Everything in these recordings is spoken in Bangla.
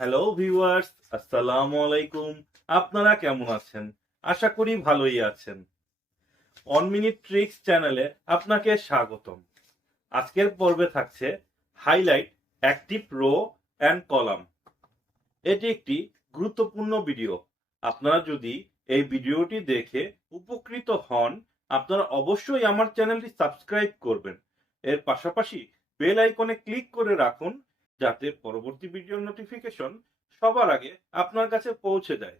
হ্যালো ভিউয়ার্স, আসসালামু আলাইকুম। আপনারা কেমন আছেন? আশা করি ভালোই আছেন। 1 মিনিট ট্রিক্স চ্যানেলে আপনাকে স্বাগতম। আজকের পর্বে থাকছে highlight active row and column. এটি একটি গুরুত্বপূর্ণ ভিডিও। আপনারা যদি এই ভিডিওটি দেখে উপকৃত হন, আপনারা অবশ্যই আমার চ্যানেলটি সাবস্ক্রাইব করবেন। এর পাশাপাশি বেল আইকনে ক্লিক করে রাখুন যাতে পরবর্তী ভিডিওর নোটিফিকেশন সবার আগে আপনার কাছে পৌঁছে যায়।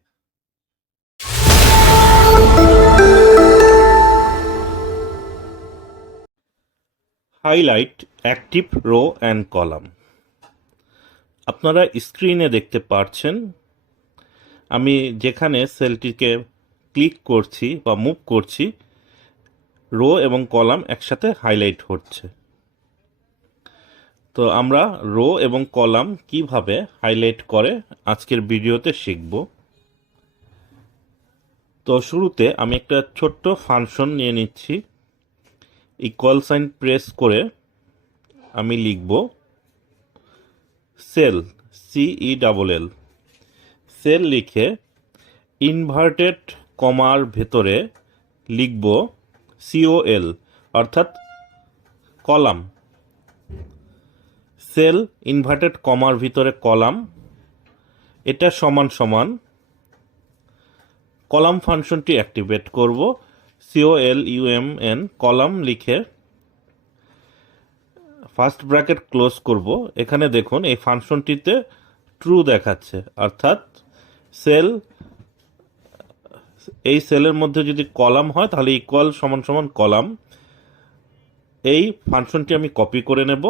Highlight active row and column. আপনারা স্ক্রিনে দেখতে পাচ্ছেন আমি যেখানে সেলটিকে ক্লিক করছি বা মুভ করছি, রো এবং কলাম একসাথে হাইলাইট হচ্ছে। তো আমরা রো এবং কলাম কিভাবে হাইলাইট করে আজকের ভিডিওতে শিখব। তো শুরুতে আমি একটা ছোট্ট ফাংশন নিয়ে নিচ্ছি। ইকুয়াল সাইন প্রেস করে আমি লিখব সেল, CELL। সেল লিখে ইনভার্টেড কমার ভেতরে লিখব COL, অর্থাৎ কলাম। সেল ইনভার্টেড কমার ভিতরে কলাম, এটা সমান সমান কলাম ফাংশনটি অ্যাক্টিভেট করব। COLUMN কলাম লিখে ফার্স্ট ব্র্যাকেট ক্লোজ করব। এখানে দেখুন এই ফাংশনটিতে ট্রু দেখাচ্ছে, অর্থাৎ সেল, এই সেলের মধ্যে যদি কলাম হয় তাহলে ইকুয়াল সমান সমান কলাম। এই ফাংশনটি আমি কপি করে নেব,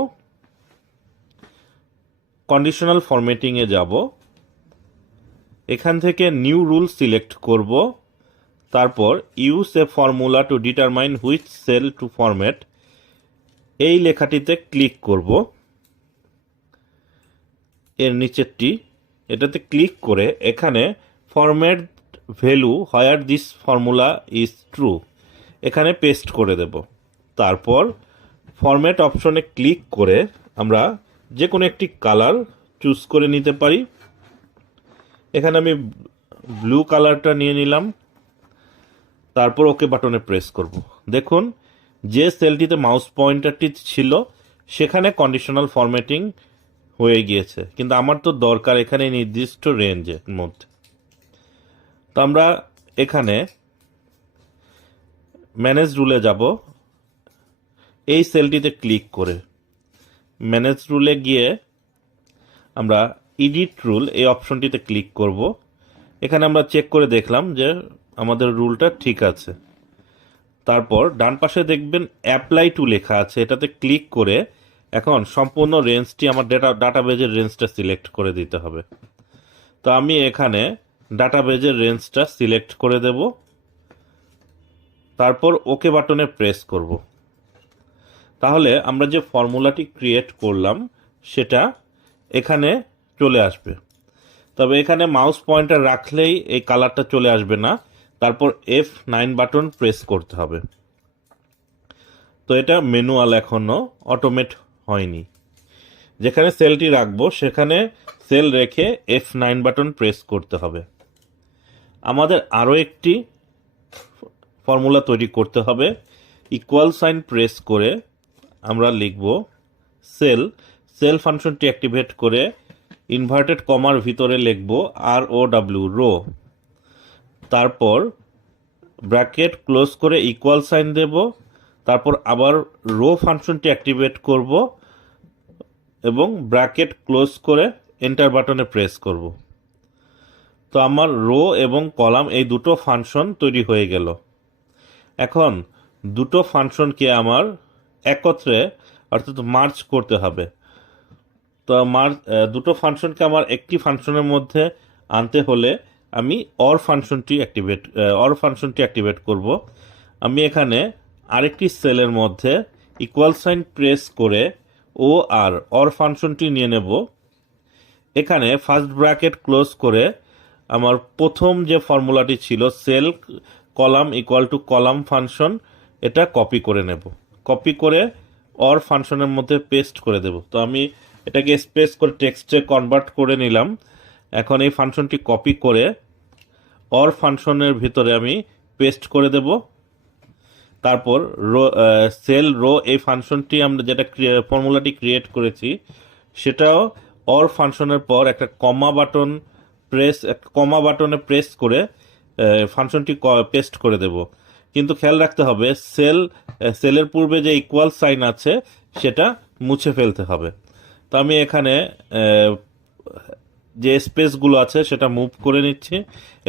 কন্ডিশনাল ফরম্যাটিংয়ে যাব, এখান থেকে নিউ রুল সিলেক্ট করব, তারপর use a formula to determine which cell to format, এই লেখাটিতে ক্লিক করব। এর নিচেরটি, এটাতে ক্লিক করে এখানে format value where this formula is true, এখানে পেস্ট করে দেব। তারপর ফরম্যাট অপশনে ক্লিক করে আমরা যে কোনো একটি কালার চুজ করে নিতে পারি। এখানে আমি ব্লু কালারটা নিয়ে নিলাম, তারপর ওকে বাটনে প্রেস করব। দেখুন যে সেলটিতে মাউস পয়েন্টারটি ছিল সেখানে কন্ডিশনাল ফরম্যাটিং হয়ে গিয়েছে, কিন্তু আমার তো দরকার এখানে নির্দিষ্ট রেঞ্জের মধ্যে। তো আমরা এখানে ম্যানেজ রুলে যাব, এই সেলটিতে ক্লিক করে ম্যানেজ রুলে গিয়ে আমরা এডিট রুল, এই অপশনটিতে ক্লিক করব। এখানে আমরা চেক করে দেখলাম যে আমাদের রুলটা ঠিক আছে। তারপর ডান পাশে দেখবেন অ্যাপ্লাই টু লেখা আছে, এটাতে ক্লিক করে এখন সম্পূর্ণ রেঞ্জটি, আমার ডাটাবেজের রেঞ্জটা সিলেক্ট করে দিতে হবে। তো আমি এখানে ডাটাবেজের রেঞ্জটা সিলেক্ট করে দেব, তারপর ওকে বাটনে প্রেস করব। তাহলে আমরা যে ফর্মুলাটি ক্রিয়েট করলাম সেটা এখানে চলে আসবে। তবে এখানে মাউস পয়েন্টার রাখলেই এই কালারটা চলে আসবে না, তারপর F9 বাটন প্রেস করতে হবে। তো এটা ম্যানুয়াল, এখনো অটোমেট হয়নি। যেখানে সেলটি রাখবো সেখানে সেল রেখে F9 বাটন প্রেস করতে হবে। আমাদের আরও একটি ফর্মুলা তৈরি করতে হবে। ইকুয়াল সাইন প্রেস করে আমরা লিখব সেল, সেল ফাংশনটি অ্যাক্টিভেট করে ইনভার্টেড কমার ভিতরে লিখব ROW, রো। তারপর ব্র্যাকেট ক্লোজ করে ইকুয়াল সাইন দেব, তারপর আবার রো ফাংশনটি অ্যাক্টিভেট করব এবং ব্র্যাকেট ক্লোজ করে এন্টার বাটনে প্রেস করব। তো আমার রো এবং কলাম এই দুটো ফাংশন তৈরি হয়ে গেল। এখন দুটো ফাংশনকে আমার একত্রে অর্থাৎ মার্জ করতে হবে। তো দুটো ফাংশনকে আমার একটি ফাংশনের মধ্যে আনতে হলে আমি অর ফাংশনটি অ্যাক্টিভেট করব। আমি এখানে আরেকটি সেলের মধ্যে ইকুয়াল সাইন প্রেস করে অর ফাংশনটি নিয়ে নেব। এখানে ফার্স্ট ব্র্যাকেট ক্লোজ করে আমার প্রথম যে ফর্মুলাটি ছিল cell column equal to column function, এটা কপি করে নেব। কপি করে অর ফাংশনের মধ্যে পেস্ট করে দেব। তো আমি এটাকে স্পেস করে টেক্সটে কনভার্ট করে নিলাম। এখন এই ফাংশনটি কপি করে অর ফাংশনের ভিতরে আমি পেস্ট করে দেব। তারপর সেল রো এই ফাংশনটি আমরা যেটা ফর্মুলাটি ক্রিয়েট করেছি সেটাও অর ফাংশনের পর একটা কমা বাটনে প্রেস করে ফাংশনটি পেস্ট করে দেব। কিন্তু খেয়াল রাখতে হবে সেলের পূর্বে যে ইকুয়াল সাইন আছে সেটা মুছে ফেলতে হবে। তো আমি এখানে যে স্পেসগুলো আছে সেটা মুভ করে নিচ্ছি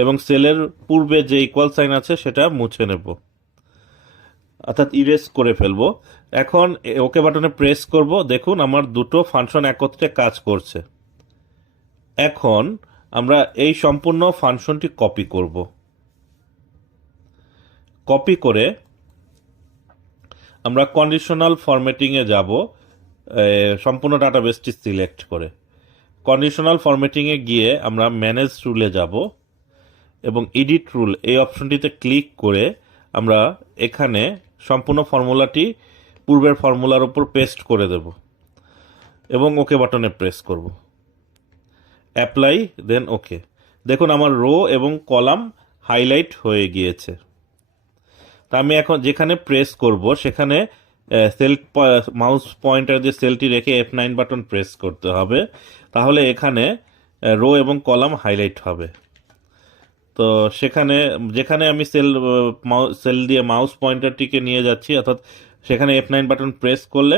এবং সেলের পূর্বে যে ইকুয়াল সাইন আছে সেটা মুছে নেব, অর্থাৎ ইরেজ করে ফেলবো। এখন ওকে বাটনে প্রেস করব। দেখুন আমার দুটো ফাংশন একত্রে কাজ করছে। এখন আমরা এই সম্পূর্ণ ফাংশনটি কপি করব। কপি করে আমরা কন্ডিশনাল ফরম্যাটিংয়ে যাব, সম্পূর্ণ ডাটাবেসটি সিলেক্ট করে। কন্ডিশনাল ফরম্যাটিংয়ে গিয়ে আমরা ম্যানেজ রুলে যাব এবং এডিট রুল এই অপশনটিতে ক্লিক করে আমরা এখানে সম্পূর্ণ ফর্মুলাটি পূর্বের ফর্মুলার উপর পেস্ট করে দেব এবং ওকে বাটনে প্রেস করব। অ্যাপ্লাই, দেন ওকে। দেখুন আমার রো এবং কলাম হাইলাইট হয়ে গিয়েছে। তা আমি এখন যেখানে প্রেস করব সেখানে মাউস পয়েন্টার যে সেলটি রেখে F9 বাটন প্রেস করতে হবে, তাহলে এখানে রো এবং কলাম হাইলাইট হবে। তো যেখানে আমি সেল দিয়ে মাউস পয়েন্টারটিকে নিয়ে যাচ্ছি, অর্থাৎ সেখানে F9 বাটন প্রেস করলে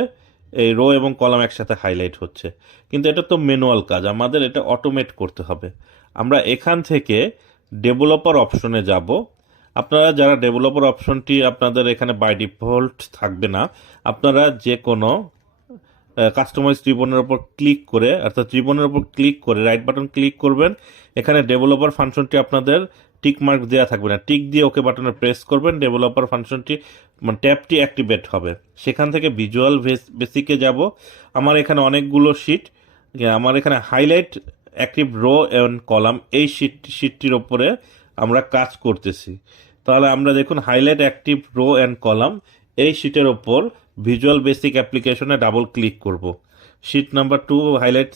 এই রো এবং কলাম একসাথে হাইলাইট হচ্ছে। কিন্তু এটা তো ম্যানুয়াল কাজ, আমাদের এটা অটোমেট করতে হবে। আমরা এখান থেকে ডেভেলপার অপশনে যাব। আপনারা যারা ডেভেলপার অপশনটি আপনাদের এখানে বাই ডিফল্ট থাকবে না, আপনারা যে কোনো কাস্টমাইজ রিবনের উপর ক্লিক করে, অর্থাৎ রিবনের উপর ক্লিক করে রাইট বাটন ক্লিক করবেন। এখানে ডেভেলপার ফাংশনটি আপনাদের টিক মার্ক দেওয়া থাকবে না, টিক দিয়ে ওকে বাটনে প্রেস করবেন। ডেভেলপার ফাংশনটি ট্যাবটি অ্যাক্টিভেট হবে। সেখান থেকে ভিজুয়াল বেসিকে যাব। আমার এখানে অনেকগুলো শিট, আমার এখানে highlight active row and column এই শিটটির ওপরে আমরা কাজ করতেছি। তাহলে আমরা দেখুন highlight active row and column এই শিটের ওপর ভিজুয়াল বেসিক অ্যাপ্লিকেশনে ডাবল ক্লিক করব। Sheet number 2 highlight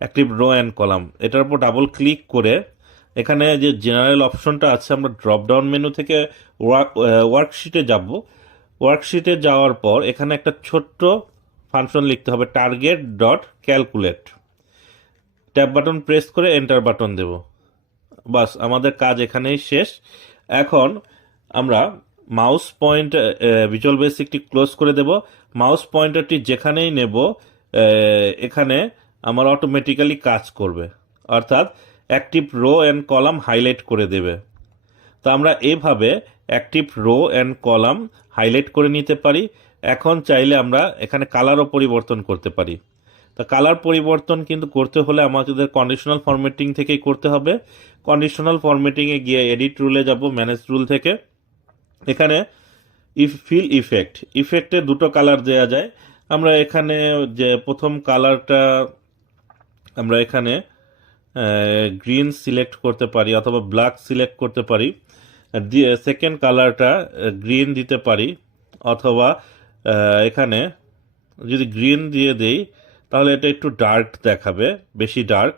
active row and column, এটার উপর ডাবল ক্লিক করে এখানে যে জেনারেল অপশনটা আছে আমরা ড্রপ ডাউন মেনু থেকে ওয়ার্কশিটে যাব। ওয়ার্কশিটে যাওয়ার পর এখানে একটা ছোট্ট ফাংশন লিখতে হবে, target dot calculate. Tab button press করে এন্টার বাটন দেব। বাস, আমাদের কাজ এখানেই শেষ। এখন আমরা মাউস ভিজুয়াল বেসিকটি ক্লোজ করে দেব। মাউস পয়েন্টারটি যেখানেই নেব এখানে আমার অটোমেটিক্যালি কাজ করবে, অর্থাৎ active row and column highlight করে দেবে। তো আমরা এভাবে active row and column highlight করে নিতে পারি। এখন চাইলে আমরা এখানে কালারও পরিবর্তন করতে পারি। তা কালার পরিবর্তন কিন্তু করতে হলে আমাদের কন্ডিশনাল ফরম্যাটিং থেকেই করতে হবে। কন্ডিশনাল ফরম্যাটিংয়ে গিয়ে এডিট রুলে যাব, ম্যানেজ রুল থেকে। এখানে ফিল ইফেক্টে দুটো কালার দেওয়া যায়। আমরা এখানে যে প্রথম কালারটা আমরা এখানে গ্রিন সিলেক্ট করতে পারি অথবা ব্ল্যাক সিলেক্ট করতে পারি। সেকেন্ড কালারটা গ্রিন দিতে পারি, অথবা এখানে যদি গ্রিন দিয়ে দেই তাহলে এটা একটু ডার্ক দেখাবে, বেশি ডার্ক।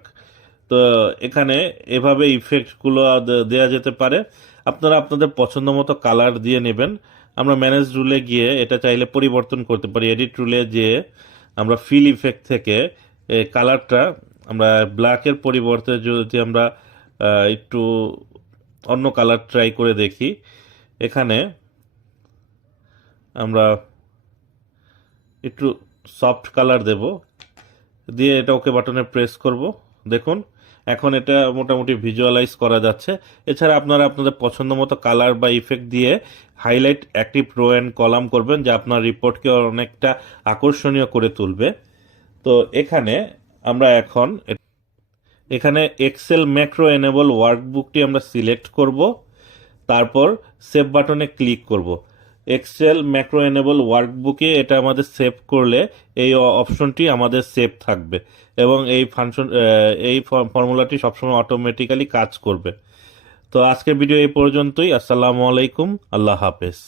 তো এখানে এভাবে ইফেক্টগুলো দেওয়া যেতে পারে। আপনারা আপনাদের পছন্দ মতো কালার দিয়ে নেবেন। আমরা ম্যানেজ রুলে গিয়ে এটা চাইলে পরিবর্তন করতে পারি। এডিট রুলে যেয়ে আমরা ফিল ইফেক্ট থেকে কালারটা আমরা ব্ল্যাকের পরিবর্তে যদি আমরা একটু অন্য কালার ট্রাই করে দেখি, এখানে আমরা একটু সফট কালার দেব, দিয়ে এটা ওকে বাটনে প্রেস করব। দেখুন এখন এটা মোটামুটি ভিজুয়ালাইজ করা যাচ্ছে। এছাড়া আপনারা আপনাদের পছন্দ মতো কালার বা ইফেক্ট দিয়ে highlight active row and column করবেন, যা আপনার রিপোর্টকে অনেকটা আকর্ষণীয় করে তুলবে। তো এখানে আমরা এখানে এক্সেল ম্যাক্রো এনেবল ওয়ার্কবুকটি আমরা সিলেক্ট করব, তারপর সেভ বাটনে ক্লিক করব। এক্সেল ম্যাক্রো এনেবল ওয়ার্কবুকে এটা আমাদের সেভ করলে এই অপশনটি আমাদের সেভ থাকবে এবং এই ফর্মুলাটি সবসময় অটোমেটিক্যালি কাজ করবে। তো আজকের ভিডিও এই পর্যন্তই। আসসালামু আলাইকুম, আল্লাহ হাফেজ।